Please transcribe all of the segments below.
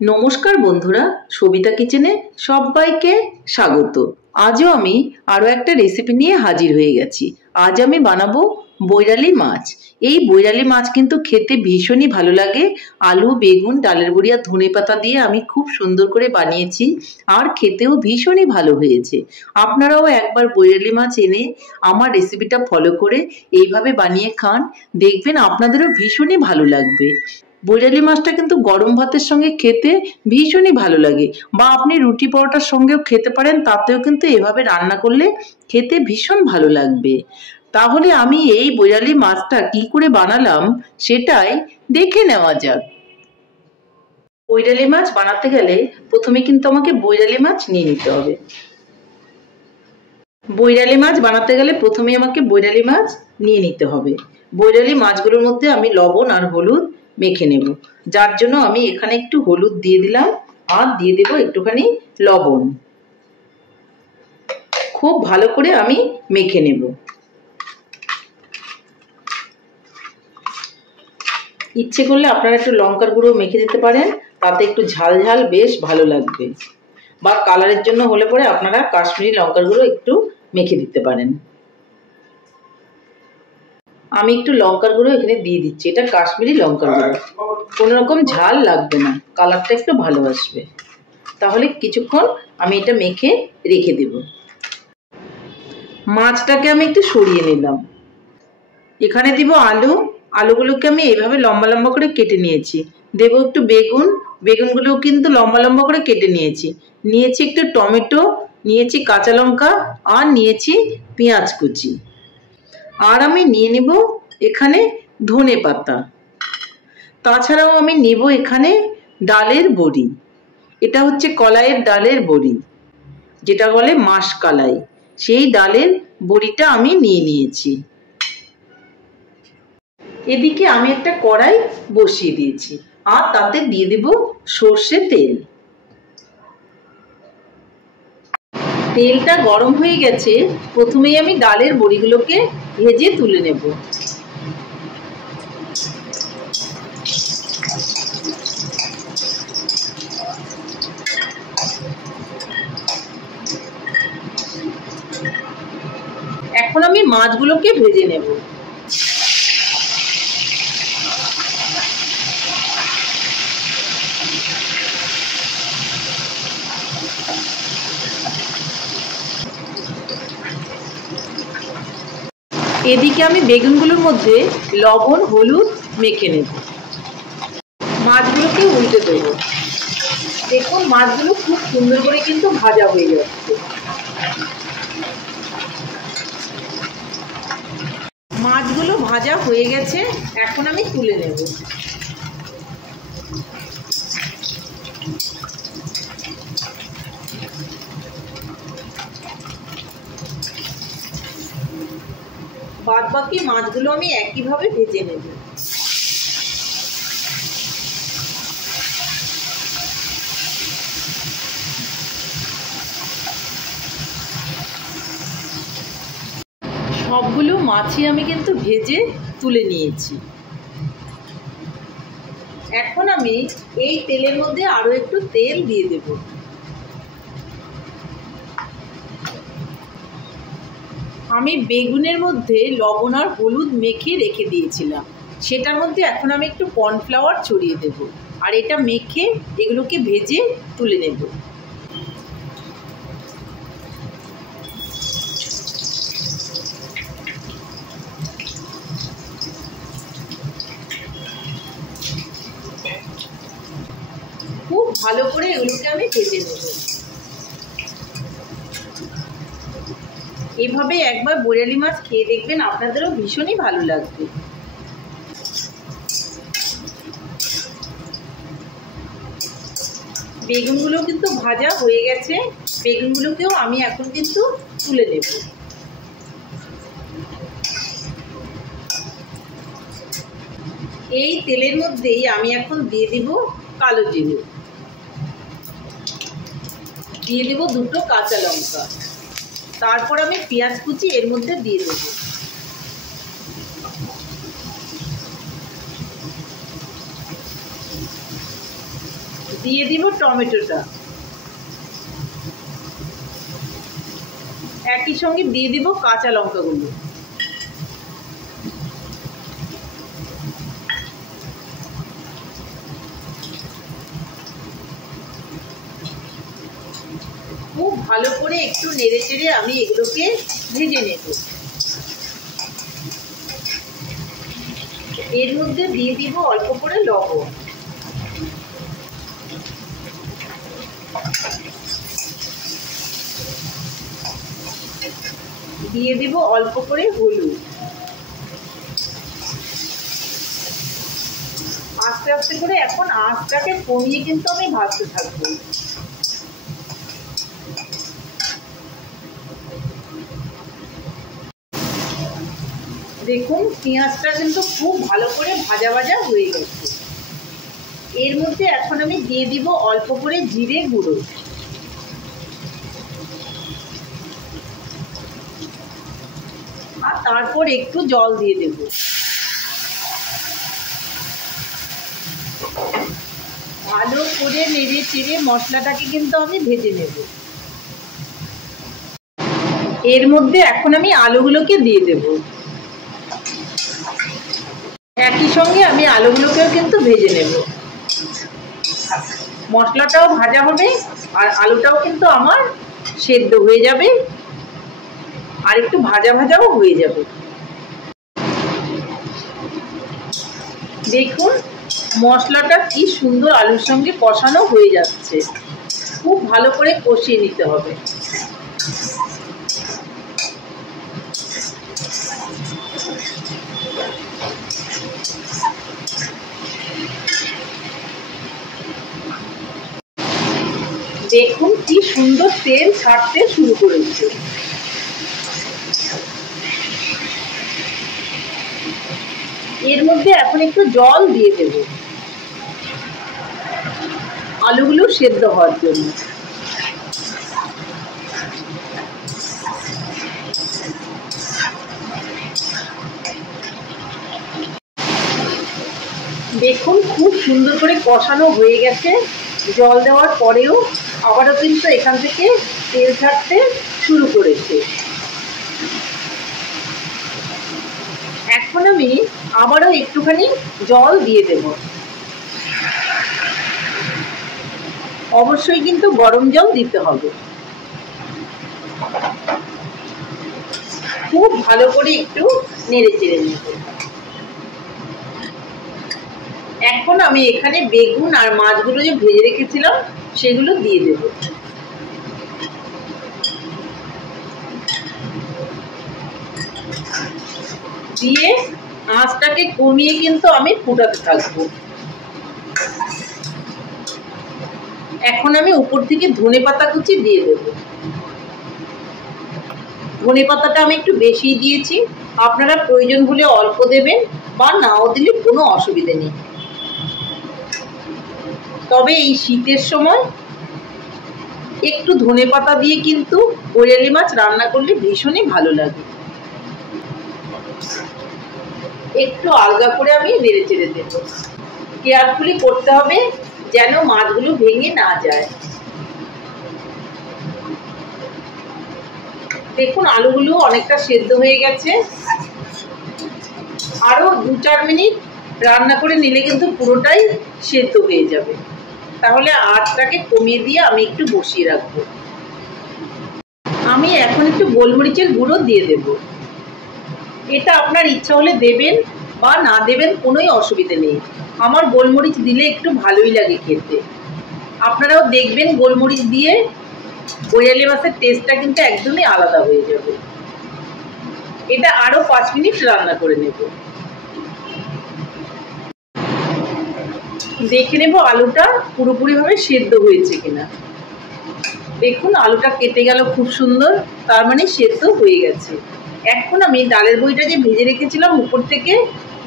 নমস্কার বন্ধুরা, সবিতা কিচেনে সবাইকে স্বাগত। আজও আমি আরও একটা রেসিপি নিয়ে হাজির হয়ে গেছি। আজ আমি বানাবো বৈরালি মাছ। এই বৈরালি মাছ কিন্তু খেতে ভীষণই ভালো লাগে। আলু, বেগুন, ডালের বড়ি আর ধনেপাতা দিয়ে আমি খুব সুন্দর করে বানিয়েছি, আর খেতেও ভীষণই ভালো হয়েছে। আপনারাও একবার বৈরালি মাছ এনে আমার রেসিপিটা ফলো করে এইভাবে বানিয়ে খান, দেখবেন আপনাদেরও ভীষণই ভালো লাগবে। বৈরালি মাছটা কিন্তু গরম ভাতের সঙ্গে খেতে ভীষণই ভালো লাগে, বা আপনি রুটি পরোটার সঙ্গেও খেতে পারেন, তাতেও কিন্তু এভাবে রান্না করলে খেতে ভীষণ ভালো লাগবে। তাহলে আমি এই বৈরালি মাছটা কি করে বানালাম সেটাই দেখে নেওয়া যাক। বৈরালি মাছ বানাতে গেলে প্রথমে কিন্তু আমাকে বৈরালি মাছ নিয়ে নিতে হবে। বৈরালি মাছ বানাতে গেলে প্রথমে আমাকে বৈরালি মাছ নিয়ে নিতে হবে। বৈরালি মাছগুলোর মধ্যে আমি লবণ আর হলুদ মেখে নেব, যার জন্য আমি এখানে একটু হলুদ দিয়ে দিলাম আর দিয়ে দেব একটুখানি লবণ। খুব ভালো করে আমি মেখে নেব। ইচ্ছে করলে আপনারা একটু লঙ্কার গুঁড়ো মেখে দিতে পারেন, তাতে একটু ঝাল ঝাল বেশ ভালো লাগবে। বা কালারের জন্য হলে পরে আপনারা কাশ্মীরি লঙ্কার গুঁড়ো একটু মেখে দিতে পারেন। আমি একটু লঙ্কার গুঁড়ো এখানে দিয়ে দিচ্ছি, এটা কাশ্মীরি লঙ্কার গুঁড়ো। কোনো রকম ঝাল লাগবে না, কালারটা একটু ভালো আসবে। তাহলে কিছুক্ষণ আমি এটা মেখে রেখে দেব। মাছটাকে আমি একটু সরিয়ে নিলাম। এখানে দিব আলু। আলুগুলোকে আমি এইভাবে লম্বা লম্বা করে কেটে নিয়েছি। দেব একটু বেগুন। বেগুনগুলোও কিন্তু লম্বা লম্বা করে কেটে নিয়েছি। নিয়েছি একটু টমেটো, নিয়েছি কাঁচা লঙ্কা, আর নিয়েছি পেঁয়াজ কুচি। আর আমি নিয়ে নেব এখানে ধনেপাতা। তাছাড়াও আমি নেব এখানে ডালের বড়ি। এটা হচ্ছে কলাইয়ের ডালের বড়ি, যেটা বলে মাসকলাই। সেই ডালের বড়িটা আমি নিয়ে নিয়েছি। এদিকে আমি একটা কড়াই বসিয়ে দিয়েছি, আর তাতে দিয়ে দেব সর্ষে তেল। তেলটা গরম হয়ে গেছে। প্রথমেই আমি ডালের বড়িগুলোকে ভেজে তুলে নেব। এখন আমি মাছগুলোকে ভেজে নেব। এদিকে আমি বেগুনগুলোর মধ্যে লবণ হলুদ মেখে নেব। মাছগুলোকে উল্টে দেবো। দেখুন মাছগুলো খুব সুন্দর করে কিন্তু ভাজা হয়ে যাচ্ছে। মাছগুলো ভাজা হয়ে গেছে, এখন আমি তুলে নেব। বাদ বাকি মাছগুলো আমি একইভাবে ভেজে নেব। সবগুলো মাছই আমি কিন্তু ভেজে তুলে নিয়েছি। এখন আমি এই তেলের মধ্যে আরো একটু তেল দিয়ে দেব। আমি বেগুনের মধ্যে লবণ আর হলুদ মেখে রেখে দিয়েছিলাম, সেটার মধ্যে এখন আমি একটু কর্নফ্লাওয়ার ছড়িয়ে দেব, আর এটা মেখে এগুলোকে ভেজে তুলে নেব। খুব ভালো করে এগুলোকে আমি ভেজে নেব। এভাবে একবার বৈরালি মাছ খেয়ে দেখবেন, আপনাদেরও ভীষণই ভালো লাগবে। বেগুনগুলো কিন্তু ভাজা হয়ে গেছে। বেগুনগুলোকেও আমি এখন কিন্তু তুলে নেব। এই তেলের মধ্যেই আমি এখন দিয়ে দিব কালো জিরে, দিয়ে দেব দুটো কাঁচা লঙ্কা, তারপর আমি পেঁয়াজ কুচি এর মধ্যে দিয়ে দেব। দিয়ে দিব টমেটোটা, একই সঙ্গে দিয়ে দিব কাঁচা লঙ্কাগুলো। খুব ভালো করে একটু নেড়ে চেড়ে আমি এগুলোকে ভেজে নেব। এর মধ্যে দিয়ে দিব অল্প করে লবণ, দিয়ে দিব অল্প করে হলুদ। আস্তে আস্তে করে এখন আঁচটাকে কমিয়ে কিন্তু আমি ভাজতে থাকবো। দেখুন পেঁয়াজটা কিন্তু খুব ভালো করে ভাজা ভাজা হয়ে গেছে। এর মধ্যে এখন আমি দিয়ে দিব অল্প করে জিরে গুঁড়ো, আর তারপর একটু জল দিয়ে দেব। ভালো করে নেড়ে চেড়ে মশলাটাকে কিন্তু আমি ভেজে নেব। এর মধ্যে এখন আমি আলুগুলোকে দিয়ে দেব। একই সঙ্গে আমি আলুগুলোকেও কিন্তু ভেজে নেব। মশলাটাও ভাজা হবে আর আলুটাও কিন্তু আমার সেদ্ধ হয়ে যাবে, আর একটু ভাজা ভাজাও হয়ে যাবে। দেখুন মশলাটা কি সুন্দর আলুর সঙ্গে কষানো হয়ে যাচ্ছে। খুব ভালো করে কষিয়ে নিতে হবে। দেখুন কি সুন্দর তেল ছাড়তে শুরু করেছে। এর মধ্যে এখন একটু জল দিয়ে দেব আলুগুলো সেদ্ধ হওয়ার জন্য। দেখুন খুব সুন্দর করে কষানো হয়ে গেছে। জল দেওয়ার পরেও আবারও কিন্তু এখান থেকে তেল ছাড়তে শুরু করেছে। এখন আমি আবারও একটুখানি জল দিয়ে দেব। অবশ্যই কিন্তু গরম জল দিতে হবে। খুব ভালো করে একটু নেড়ে চেড়ে নেব। এখন আমি এখানে বেগুন আর মাছগুলো যে ভেজে রেখেছিলাম সেগুলো দিয়ে দেব। দিয়ে আঁচটাকে কমিয়ে কিন্তু আমি ফুটাতে থাকবো। এখন আমি উপর থেকে ধনেপাতা কুচি দিয়ে দেব। ধনেপাতাটা আমি একটু বেশি দিয়েছি, আপনারা প্রয়োজন হলে অল্প দেবেন বা নাও দিলে কোনো অসুবিধা নেই। তবে এই শীতের সময় একটু ধনেপাতা দিয়ে কিন্তু বৈরালি মাছ রান্না করলে ভীষণই ভালো লাগে। একটু আলগা করে আমি নেড়ে চেড়ে দেব। কেয়ারফুলি করতে হবে যেন মাছগুলো ভেঙে না যায়। দেখুন আলুগুলো অনেকটা সেদ্ধ হয়ে গেছে। আরো 2-4 মিনিট রান্না করে নিলে কিন্তু পুরোটাই সেদ্ধ হয়ে যাবে। তাহলে আঁচটাকে কমিয়ে দিয়ে আমি একটু বসিয়ে রাখবো। আমি এখন একটু গোলমরিচের গুঁড়ো দিয়ে দেব। এটা আপনার ইচ্ছা হলে দেবেন বা না দেবেন, কোনোই অসুবিধা নেই। আমার গোলমরিচ দিলে একটু ভালোই লাগে খেতে। আপনারাও দেখবেন গোলমরিচ দিয়ে বৈরালি মাছের টেস্টটা কিন্তু একদমই আলাদা হয়ে যাবে। এটা আরো 5 মিনিট রান্না করে নেব। দেখে নেব আলুটা পুরোপুরিভাবে সেদ্ধ হয়েছে কিনা। দেখুন আলুটা কেটে গেল খুব সুন্দর, তার মানে সেদ্ধ হয়ে গেছে। এখন আমি ডালের বড়িটা যে ভেজে রেখেছিলাম উপর থেকে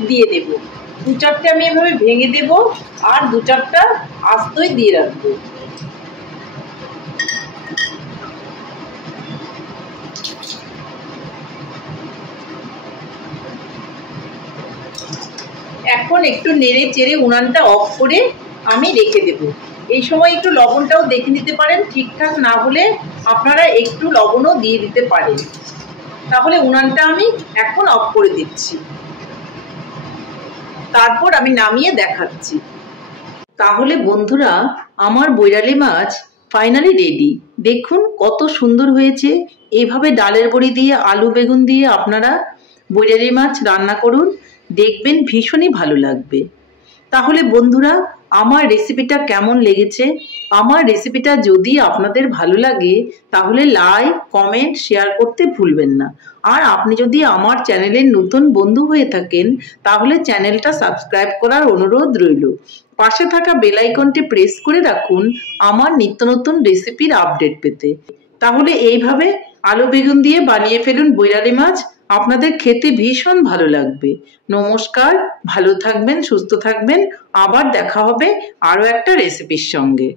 দিয়ে দেব। 2-4টে আমি এভাবে ভেঙে দেব আর 2-4টা আস্তই দিয়ে রাখবো। এখন একটু নেড়ে চেড়ে উনানটা অফ করে আমি রেখে দেব। এই সময় একটু লবণটাও দেখে নিতে পারেন, ঠিকঠাক না হলে আপনারা একটু লবণও দিয়ে দিতে পারেন। তাহলে উনানটা আমি এখন অফ করে দিচ্ছি, তারপর আমি নামিয়ে দেখাচ্ছি। তাহলে বন্ধুরা, আমার বৈরালি মাছ ফাইনালি রেডি। দেখুন কত সুন্দর হয়েছে। এইভাবে ডালের বড়ি দিয়ে, আলু বেগুন দিয়ে আপনারা বৈরালি মাছ রান্না করুন, দেখবেন ভীষণই ভালো লাগবে। তাহলে বন্ধুরা, আমার রেসিপিটা কেমন লেগেছে? আমার রেসিপিটা যদি আপনাদের ভালো লাগে তাহলে লাইক, কমেন্ট, শেয়ার করতে ভুলবেন না। আর আপনি যদি আমার চ্যানেলের নতুন বন্ধু হয়ে থাকেন তাহলে চ্যানেলটা সাবস্ক্রাইব করার অনুরোধ রইল। পাশে থাকা বেল আইকনটি প্রেস করে রাখুন আমার নিত্য নতুন রেসিপির আপডেট পেতে। তাহলে এইভাবে আলু বেগুন দিয়ে বানিয়ে ফেলুন বৈরালি মাছ, আপনাদের খেতে ভীষণ ভালো লাগবে। নমস্কার, ভালো থাকবেন, সুস্থ থাকবেন। আবার দেখা হবে আরো একটা রেসিপির সঙ্গে।